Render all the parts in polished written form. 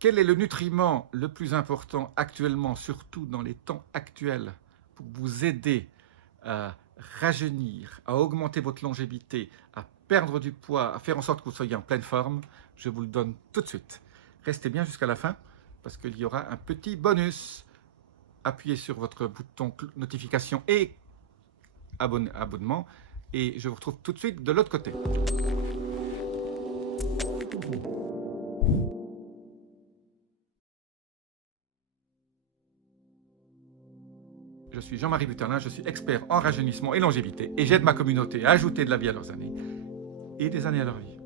Quel est le nutriment le plus important actuellement, surtout dans les temps actuels, pour vous aider à rajeunir, à augmenter votre longévité, à perdre du poids, à faire en sorte que vous soyez en pleine forme? Je vous le donne tout de suite. Restez bien jusqu'à la fin parce qu'il y aura un petit bonus. Appuyez sur votre bouton notification et abonnement et je vous retrouve tout de suite de l'autre côté. Je suis Jean-Marie Buterlin, je suis expert en rajeunissement et longévité et j'aide ma communauté à ajouter de la vie à leurs années et des années à leur vie.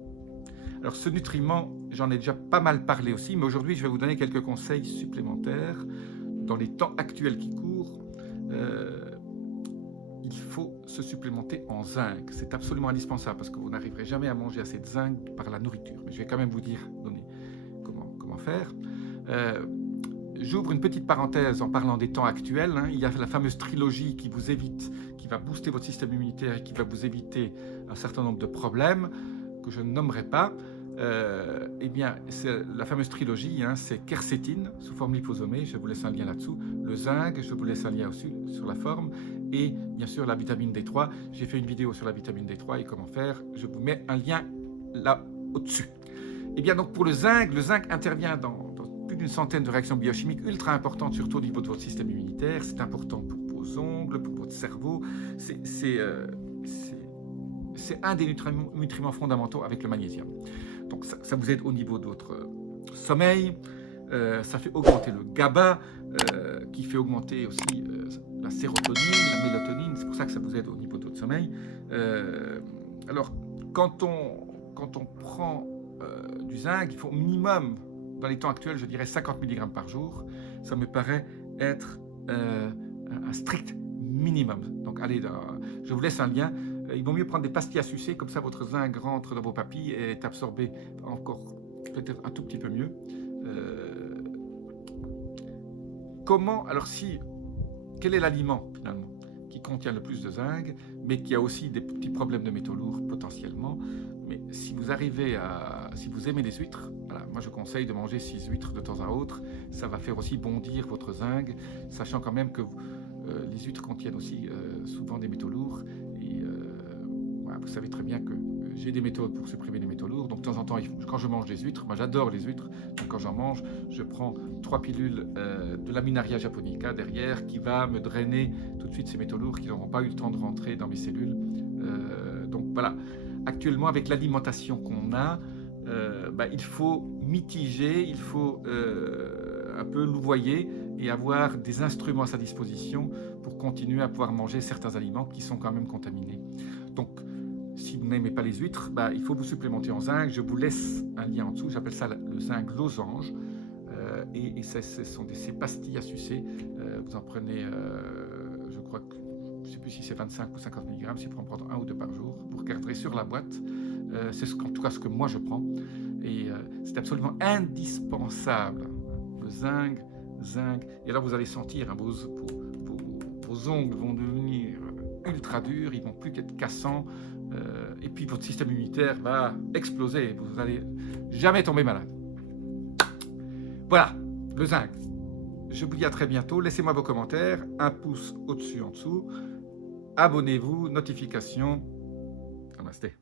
Alors ce nutriment, j'en ai déjà pas mal parlé aussi, mais aujourd'hui je vais vous donner quelques conseils supplémentaires. Dans les temps actuels qui courent, il faut se supplémenter en zinc. C'est absolument indispensable parce que vous n'arriverez jamais à manger assez de zinc par la nourriture. Mais je vais quand même vous dire comment faire. J'ouvre une petite parenthèse en parlant des temps actuels. Il y a la fameuse trilogie qui vous évite, qui va booster votre système immunitaire et qui va vous éviter un certain nombre de problèmes que je ne nommerai pas. Eh bien, c'est la fameuse trilogie, c'est quercétine sous forme liposomée, je vous laisse un lien là-dessous, le zinc, je vous laisse un lien aussi sur la forme, et bien sûr la vitamine D3. J'ai fait une vidéo sur la vitamine D3 et comment faire, je vous mets un lien là au-dessus. Et bien donc pour le zinc intervient dans plus d'une centaine de réactions biochimiques ultra importantes, surtout au niveau de votre système immunitaire. C'est important pour vos ongles, pour votre cerveau. C'est un des nutriments fondamentaux avec le magnésium. Donc ça vous aide au niveau de votre sommeil, ça fait augmenter le GABA, qui fait augmenter aussi la sérotonine, la mélatonine, c'est pour ça que ça vous aide au niveau de votre sommeil. Alors, quand on prend du zinc, il faut au minimum, dans les temps actuels, je dirais 50 mg par jour. Ça me paraît être un strict minimum. Donc allez, je vous laisse un lien. Il vaut mieux prendre des pastilles à sucer, comme ça votre zinc rentre dans vos papilles et est absorbé encore peut-être un tout petit peu mieux. Quel est l'aliment finalement qui contient le plus de zinc, mais qui a aussi des petits problèmes de métaux lourds potentiellement? Mais si vous aimez les huîtres, voilà, moi je conseille de manger 6 huîtres de temps à autre. Ça va faire aussi bondir votre zinc, sachant quand même que les huîtres contiennent aussi souvent des métaux lourds. Vous savez très bien que j'ai des méthodes pour supprimer les métaux lourds. Donc de temps en temps, quand je mange des huîtres, moi j'adore les huîtres, donc quand j'en mange, je prends 3 pilules de Laminaria japonica derrière qui va me drainer tout de suite ces métaux lourds qui n'auront pas eu le temps de rentrer dans mes cellules. Donc voilà, actuellement avec l'alimentation qu'on a, il faut mitiger, il faut un peu louvoyer et avoir des instruments à sa disposition pour continuer à pouvoir manger certains aliments qui sont quand même contaminés. Donc, si vous n'aimez pas les huîtres, il faut vous supplémenter en zinc. Je vous laisse un lien en dessous, j'appelle ça le zinc losange. Et ce sont ces pastilles à sucer. Vous en prenez, je crois que, je ne sais plus si c'est 25 ou 50 mg, si vous en prenez 1 ou 2 par jour. Vous regarderez sur la boîte. C'est en tout cas ce que moi je prends. Et c'est absolument indispensable. Le zinc. Et alors vous allez sentir, vos ongles vont devenir ultra durs, ils vont plus qu'être cassants. Et puis votre système immunitaire va exploser, vous n'allez jamais tomber malade. Voilà, le zinc. Je vous dis à très bientôt, laissez-moi vos commentaires, un pouce au-dessus, en dessous, abonnez-vous, notifications. Namasté.